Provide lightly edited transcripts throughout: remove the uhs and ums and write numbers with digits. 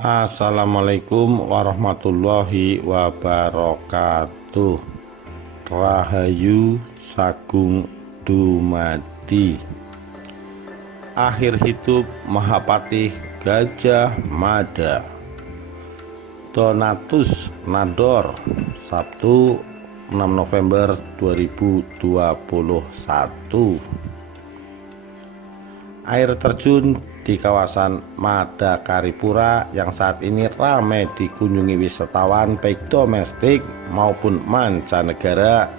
Assalamualaikum warahmatullahi wabarakatuh. Rahayu Sagung Dumadi. Akhir hidup Mahapatih Gajah Mada. Donatus Nador, Sabtu 6 November 2021. Air terjun di kawasan Madakaripura yang saat ini ramai dikunjungi wisatawan baik domestik maupun mancanegara,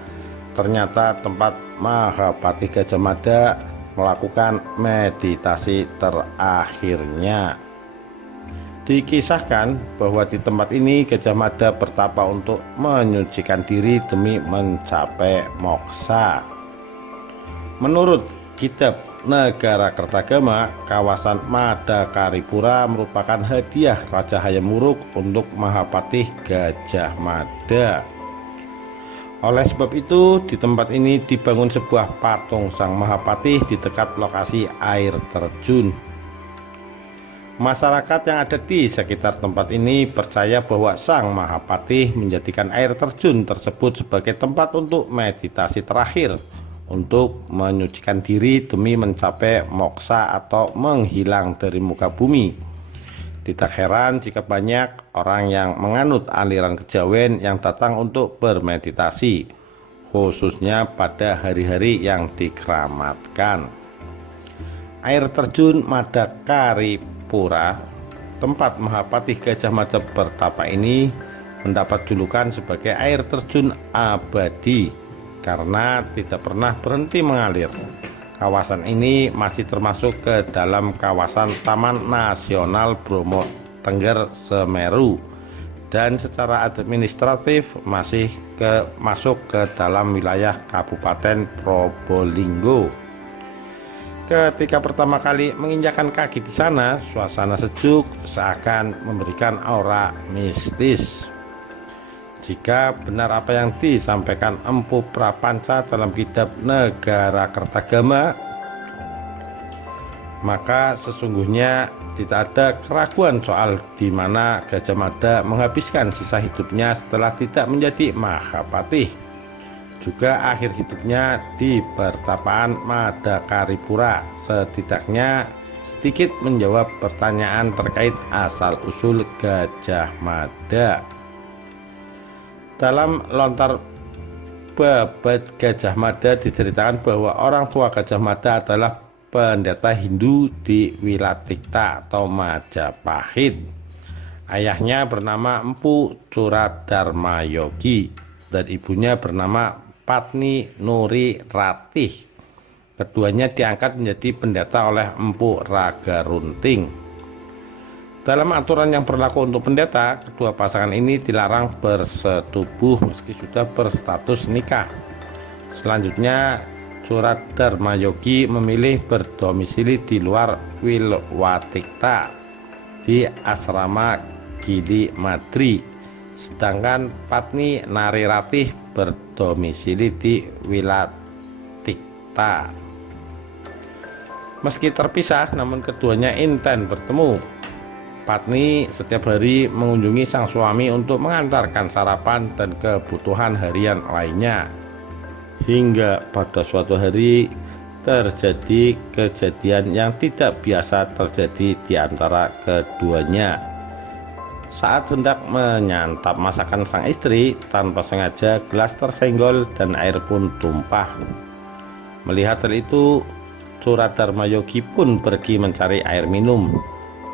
ternyata tempat Mahapatih Gajah Mada melakukan meditasi terakhirnya. Dikisahkan bahwa di tempat ini Gajah Mada bertapa untuk menyucikan diri demi mencapai moksa. Menurut kitab Negara Kertagama, kawasan Madakaripura merupakan hadiah Raja Hayam Wuruk untuk Mahapatih Gajah Mada. Oleh sebab itu, di tempat ini dibangun sebuah patung Sang Mahapatih di dekat lokasi air terjun. Masyarakat yang ada di sekitar tempat ini percaya bahwa Sang Mahapatih menjadikan air terjun tersebut sebagai tempat untuk meditasi terakhir, untuk menyucikan diri demi mencapai moksa atau menghilang dari muka bumi. Tidak heran jika banyak orang yang menganut aliran kejawen yang datang untuk bermeditasi, khususnya pada hari-hari yang dikeramatkan. Air terjun Madakaripura, tempat Mahapatih Gajah Mada bertapa ini, mendapat julukan sebagai air terjun abadi karena tidak pernah berhenti mengalir. Kawasan ini masih termasuk ke dalam kawasan Taman Nasional Bromo Tengger Semeru dan secara administratif masih masuk ke dalam wilayah Kabupaten Probolinggo. Ketika pertama kali menginjakkan kaki di sana, suasana sejuk seakan memberikan aura mistis. Jika benar apa yang disampaikan Empu Prapanca dalam kitab Negara Kertagama, maka sesungguhnya tidak ada keraguan soal di mana Gajah Mada menghabiskan sisa hidupnya setelah tidak menjadi Mahapatih. Juga akhir hidupnya di pertapaan Madakaripura, setidaknya sedikit menjawab pertanyaan terkait asal-usul Gajah Mada. Dalam lontar babat Gajah Mada diceritakan bahwa orang tua Gajah Mada adalah pendeta Hindu di Wilatikta atau Majapahit. Ayahnya bernama Empu Curadarmayogi dan ibunya bernama Patni Nuri Ratih. Keduanya diangkat menjadi pendeta oleh Empu Ragarunting. Dalam aturan yang berlaku untuk pendeta, kedua pasangan ini dilarang bersetubuh meski sudah berstatus nikah. Selanjutnya, Curadarmayogi memilih berdomisili di luar Wilwatikta di asrama Gili Madri, sedangkan Patni Nari Ratih berdomisili di Wilatikta. Meski terpisah, namun keduanya intent bertemu. Patni setiap hari mengunjungi sang suami untuk mengantarkan sarapan dan kebutuhan harian lainnya. Hingga pada suatu hari terjadi kejadian yang tidak biasa terjadi di antara keduanya. Saat hendak menyantap masakan sang istri, tanpa sengaja gelas tersenggol dan air pun tumpah. Melihat hal itu, Curadarmayogi pun pergi mencari air minum.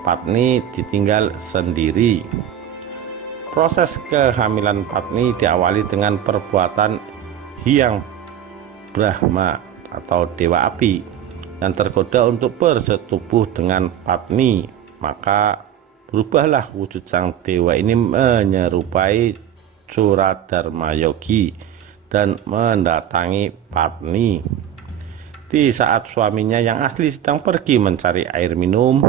Patni ditinggal sendiri. Proses kehamilan Patni diawali dengan perbuatan Hyang Brahma atau Dewa Api dan tergoda untuk bersetubuh dengan Patni. Maka berubahlah wujud sang dewa ini menyerupai Curadarmayogi dan mendatangi Patni. Di saat suaminya yang asli sedang pergi mencari air minum,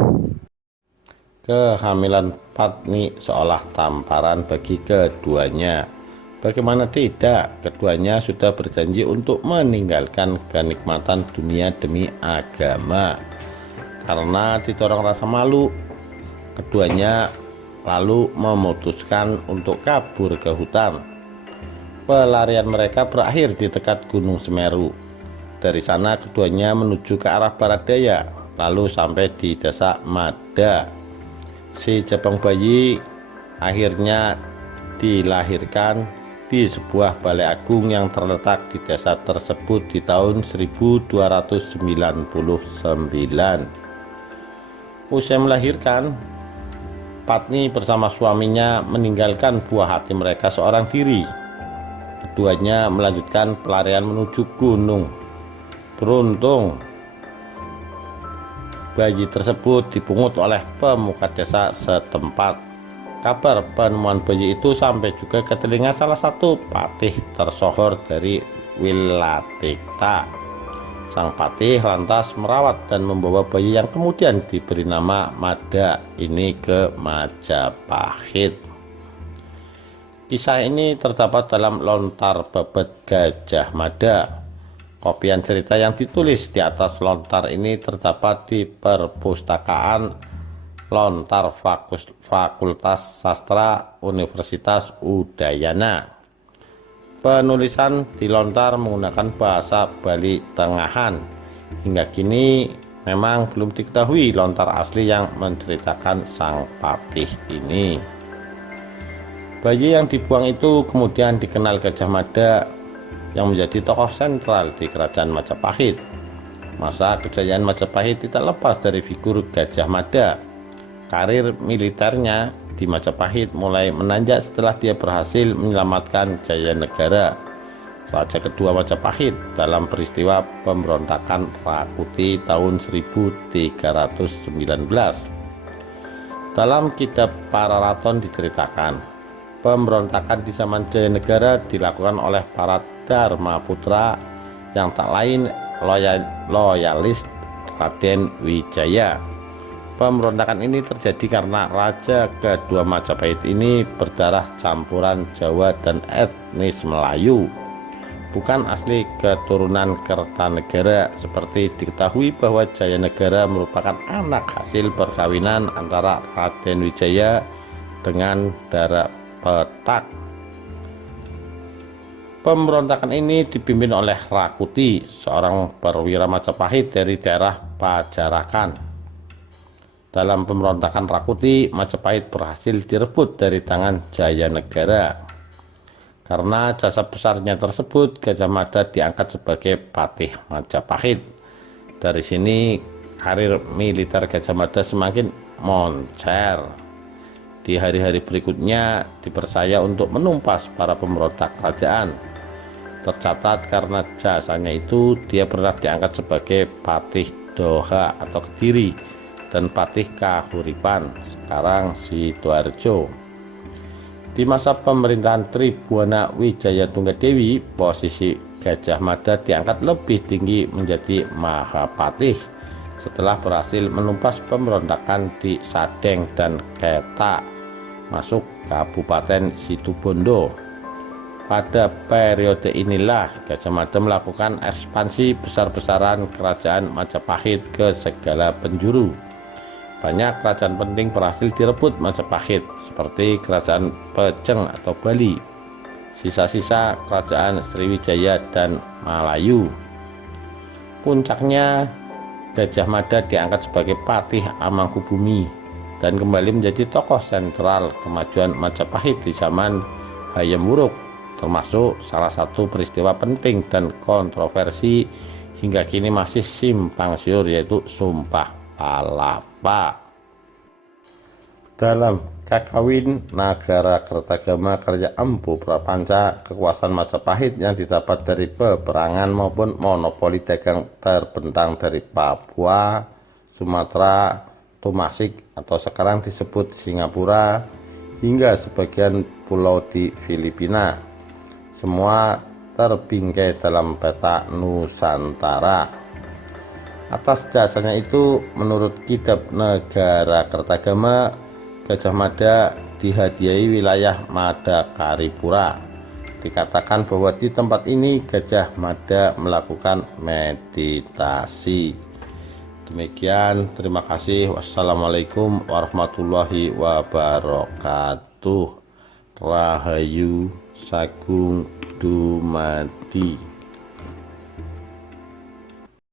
kehamilan Patni seolah tamparan bagi keduanya. Bagaimana tidak, keduanya sudah berjanji untuk meninggalkan kenikmatan dunia demi agama. Karena didorong rasa malu, keduanya lalu memutuskan untuk kabur ke hutan. Pelarian mereka berakhir di dekat Gunung Semeru. Dari sana keduanya menuju ke arah barat daya, lalu sampai di desa Mada. Si Jepang bayi akhirnya dilahirkan di sebuah balai agung yang terletak di desa tersebut di tahun 1299. Usai melahirkan, Patni bersama suaminya meninggalkan buah hati mereka seorang diri. Keduanya melanjutkan pelarian menuju gunung. Beruntung bayi tersebut dipungut oleh pemuka desa setempat. Kabar penemuan bayi itu sampai juga ke telinga salah satu patih tersohor dari Wilatikta. Sang patih lantas merawat dan membawa bayi yang kemudian diberi nama Mada ini ke Majapahit. Kisah ini terdapat dalam Lontar Babad Gajah Mada. Kopian cerita yang ditulis di atas lontar ini terdapat di perpustakaan Lontar Fakultas Sastra Universitas Udayana. Penulisan di lontar menggunakan bahasa Bali Tengahan. Hingga kini memang belum diketahui lontar asli yang menceritakan sang patih ini. Bayi yang dibuang itu kemudian dikenal Gajah Mada yang menjadi tokoh sentral di kerajaan Majapahit. Masa kejayaan Majapahit tidak lepas dari figur Gajah Mada. Karir militernya di Majapahit mulai menanjak setelah dia berhasil menyelamatkan Jayanegara, raja kedua Majapahit, dalam peristiwa pemberontakan Rakuti tahun 1319. Dalam kitab Pararaton diceritakan, pemberontakan di zaman Jayanegara dilakukan oleh para Dharma Putra yang tak lain loyalis Raden Wijaya. Pemberontakan ini terjadi karena raja kedua Majapahit ini berdarah campuran Jawa dan etnis Melayu, bukan asli keturunan Kertanegara. Seperti diketahui bahwa Jayanegara merupakan anak hasil perkawinan antara Raden Wijaya dengan Dara Petak. Pemberontakan ini dipimpin oleh Rakuti, seorang perwira Majapahit dari daerah Pajarakan. Dalam pemberontakan Rakuti, Majapahit berhasil direbut dari tangan Jayanegara. Karena jasa besarnya tersebut, Gajah Mada diangkat sebagai patih Majapahit. Dari sini, karir militer Gajah Mada semakin moncer. Di hari-hari berikutnya, dipercaya untuk menumpas para pemberontak kerajaan. Tercatat karena jasanya itu, dia pernah diangkat sebagai patih Doha atau Kediri dan patih Kahuripan, sekarang Sidoarjo. Di masa pemerintahan Tribhuwana Wijaya Tunggadewi, posisi Gajah Mada diangkat lebih tinggi menjadi Mahapatih setelah berhasil menumpas pemberontakan di Sadeng dan Keta, masuk Kabupaten Situbondo. Pada periode inilah Gajah Mada melakukan ekspansi besar-besaran kerajaan Majapahit ke segala penjuru. Banyak kerajaan penting berhasil direbut Majapahit, seperti kerajaan Pejeng atau Bali, sisa-sisa kerajaan Sriwijaya dan Malayu. Puncaknya, Gajah Mada diangkat sebagai patih Amangkubumi dan kembali menjadi tokoh sentral kemajuan Majapahit di zaman Hayam Wuruk, termasuk salah satu peristiwa penting dan kontroversi hingga kini masih simpang siur, yaitu Sumpah Palapa. Dalam Kakawin Nagara Kertagama karya Empu Prapanca, kekuasaan Majapahit yang didapat dari peperangan maupun monopoli dagang terbentang dari Papua, Sumatera, Tomasik atau sekarang disebut Singapura, hingga sebagian pulau di Filipina. Semua terbingkai dalam peta Nusantara. Atas jasanya itu, menurut kitab Negara Kertagama, Gajah Mada dihadiahi wilayah Madakaripura. Dikatakan bahwa di tempat ini Gajah Mada melakukan meditasi. Demikian, terima kasih. Wassalamualaikum warahmatullahi wabarakatuh. Rahayu Sagung Dumadi.